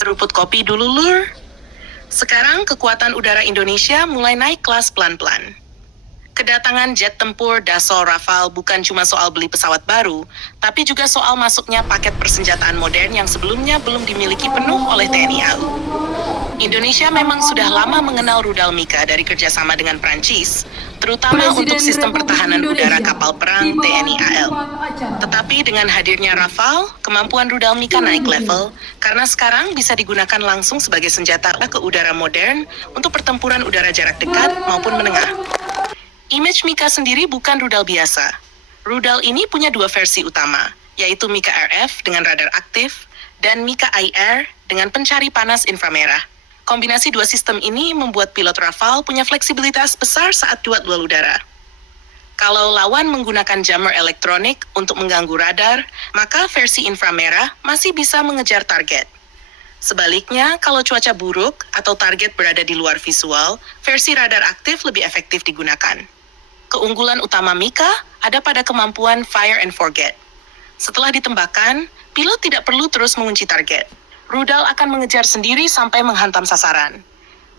Seruput kopi dulu, Lur. Sekarang kekuatan udara Indonesia mulai naik kelas pelan-pelan. Kedatangan jet tempur Dassault Rafale bukan cuma soal beli pesawat baru, tapi juga soal masuknya paket persenjataan modern yang sebelumnya belum dimiliki penuh oleh TNI AU. Indonesia memang sudah lama mengenal rudal Mika dari kerjasama dengan Prancis, terutama Presiden untuk sistem Republik pertahanan udara Indonesia, kapal perang tiba TNI di AL. tempat acara. Tetapi dengan hadirnya Rafale, kemampuan rudal Mika naik level karena sekarang bisa digunakan langsung sebagai senjata ke udara modern untuk pertempuran udara jarak dekat maupun menengah. Image Mika sendiri bukan rudal biasa. Rudal ini punya dua versi utama, yaitu Mika RF dengan radar aktif dan Mika IR dengan pencari panas inframerah. Kombinasi dua sistem ini membuat pilot Rafale punya fleksibilitas besar saat duel udara. Kalau lawan menggunakan jammer elektronik untuk mengganggu radar, maka versi inframerah masih bisa mengejar target. Sebaliknya, kalau cuaca buruk atau target berada di luar visual, versi radar aktif lebih efektif digunakan. Keunggulan utama Mika ada pada kemampuan fire and forget. Setelah ditembakkan, pilot tidak perlu terus mengunci target. Rudal akan mengejar sendiri sampai menghantam sasaran.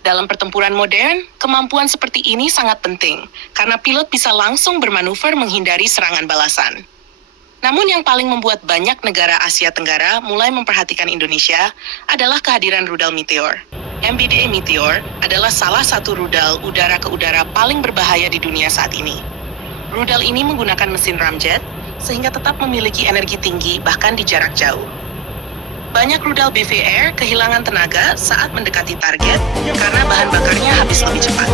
Dalam pertempuran modern, kemampuan seperti ini sangat penting, karena pilot bisa langsung bermanuver menghindari serangan balasan. Namun yang paling membuat banyak negara Asia Tenggara mulai memperhatikan Indonesia adalah kehadiran rudal Meteor. MBDA Meteor adalah salah satu rudal udara ke udara paling berbahaya di dunia saat ini. Rudal ini menggunakan mesin ramjet, sehingga tetap memiliki energi tinggi bahkan di jarak jauh. Banyak rudal BVR kehilangan tenaga saat mendekati target karena bahan bakarnya habis lebih cepat.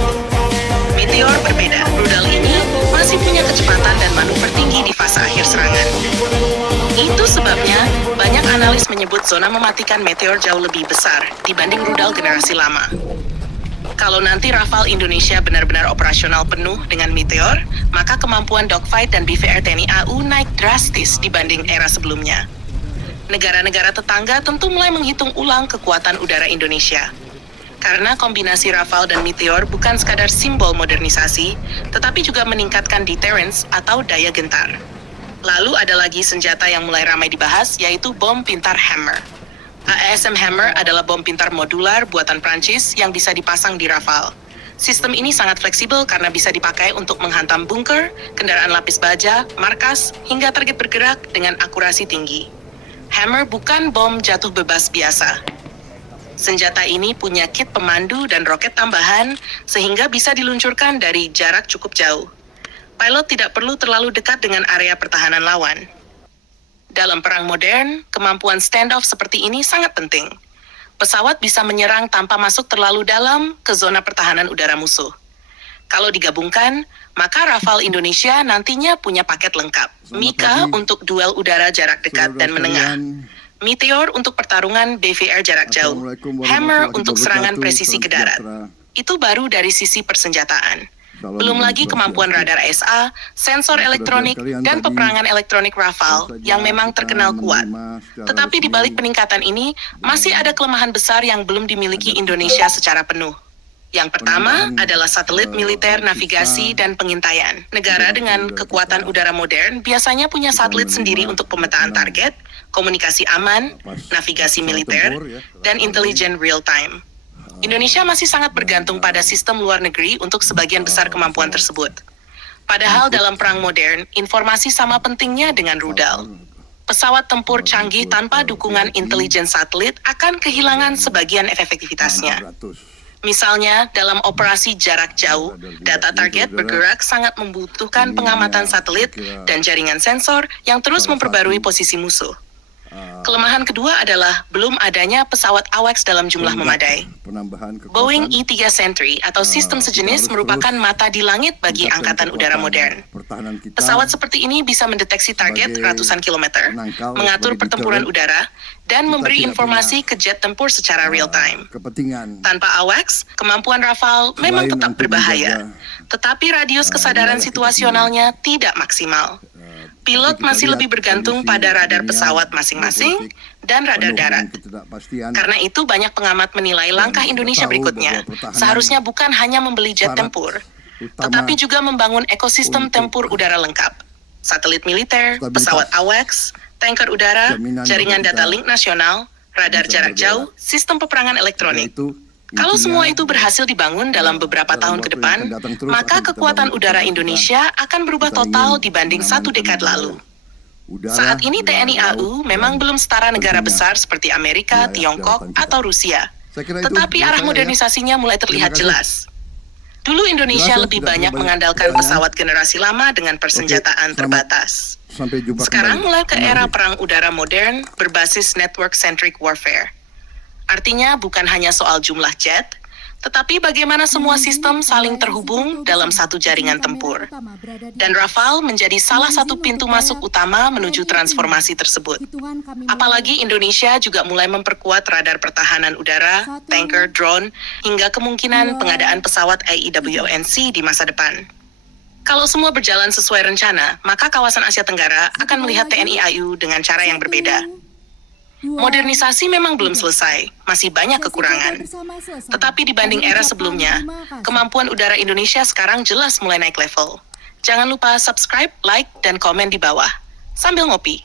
Meteor berbeda, rudal ini masih punya kecepatan dan manuver tinggi di fase akhir serangan. Itu sebabnya banyak analis menyebut zona mematikan Meteor jauh lebih besar dibanding rudal generasi lama. Kalau nanti Rafale Indonesia benar-benar operasional penuh dengan Meteor, maka kemampuan dogfight dan BVR TNI AU naik drastis dibanding era sebelumnya. Negara-negara tetangga tentu mulai menghitung ulang kekuatan udara Indonesia. Karena kombinasi Rafale dan Meteor bukan sekadar simbol modernisasi, tetapi juga meningkatkan deterrence atau daya gentar. Lalu ada lagi senjata yang mulai ramai dibahas, yaitu bom pintar Hammer. AESM Hammer adalah bom pintar modular buatan Prancis yang bisa dipasang di Rafale. Sistem ini sangat fleksibel karena bisa dipakai untuk menghantam bunker, kendaraan lapis baja, markas, hingga target bergerak dengan akurasi tinggi. Hammer bukan bom jatuh bebas biasa. Senjata ini punya kit pemandu dan roket tambahan sehingga bisa diluncurkan dari jarak cukup jauh. Pilot tidak perlu terlalu dekat dengan area pertahanan lawan. Dalam perang modern, kemampuan standoff seperti ini sangat penting. Pesawat bisa menyerang tanpa masuk terlalu dalam ke zona pertahanan udara musuh. Kalau digabungkan, maka Rafale Indonesia nantinya punya paket lengkap. Mika untuk duel udara jarak dekat dan menengah. Meteor untuk pertarungan BVR jarak jauh. Hammer untuk serangan presisi ke darat. Itu baru dari sisi persenjataan. Belum lagi kemampuan radar AESA, sensor elektronik, dan peperangan elektronik Rafale yang memang terkenal kuat. Tetapi di balik peningkatan ini, masih ada kelemahan besar yang belum dimiliki Indonesia secara penuh. Yang pertama adalah satelit militer, navigasi, dan pengintaian. Negara dengan kekuatan udara modern biasanya punya satelit sendiri untuk pemetaan target, komunikasi aman, navigasi militer, dan intelijen real-time. Indonesia masih sangat bergantung pada sistem luar negeri untuk sebagian besar kemampuan tersebut. Padahal dalam perang modern, informasi sama pentingnya dengan rudal. Pesawat tempur canggih tanpa dukungan intelijen satelit akan kehilangan sebagian efektivitasnya. Misalnya, dalam operasi jarak jauh, data target bergerak sangat membutuhkan pengamatan satelit dan jaringan sensor yang terus memperbarui posisi musuh. Kelemahan kedua adalah belum adanya pesawat AWACS dalam jumlah memadai. Boeing E-3 Sentry atau sistem sejenis merupakan mata di langit bagi angkatan udara modern. Pesawat seperti ini bisa mendeteksi target ratusan kilometer, mengatur pertempuran udara, dan memberi informasi ke jet tempur secara real-time. Tanpa AWACS, kemampuan Rafale memang tetap berbahaya, tetapi radius kesadaran situasionalnya tidak maksimal. Pilot masih lebih bergantung pada radar pesawat masing-masing dan radar darat. Karena itu banyak pengamat menilai langkah Indonesia berikutnya seharusnya bukan hanya membeli jet tempur, tetapi juga membangun ekosistem tempur udara lengkap. Satelit militer, pesawat AWACS, tanker udara, jaringan data link nasional, radar jarak jauh, sistem peperangan elektronik. Kalau semua itu berhasil dibangun dalam beberapa tahun ke depan, maka kekuatan udara Indonesia akan berubah total dibanding 1 dekade lalu. Saat ini TNI AU memang belum setara negara besar seperti Amerika, Tiongkok, atau Rusia. Tetapi arah modernisasinya mulai terlihat jelas. Dulu Indonesia lebih banyak mengandalkan pesawat generasi lama dengan persenjataan terbatas. Sekarang mulai ke era perang udara modern berbasis network-centric warfare. Artinya bukan hanya soal jumlah jet, tetapi bagaimana semua sistem saling terhubung dalam satu jaringan tempur. Dan Rafale menjadi salah satu pintu masuk utama menuju transformasi tersebut. Apalagi Indonesia juga mulai memperkuat radar pertahanan udara, tanker, drone, hingga kemungkinan pengadaan pesawat AEWONC di masa depan. Kalau semua berjalan sesuai rencana, maka kawasan Asia Tenggara akan melihat TNI AU dengan cara yang berbeda. Modernisasi memang belum selesai, masih banyak kekurangan. Tetapi dibanding era sebelumnya, kemampuan udara Indonesia sekarang jelas mulai naik level. Jangan lupa subscribe, like, dan komen di bawah. Sambil ngopi.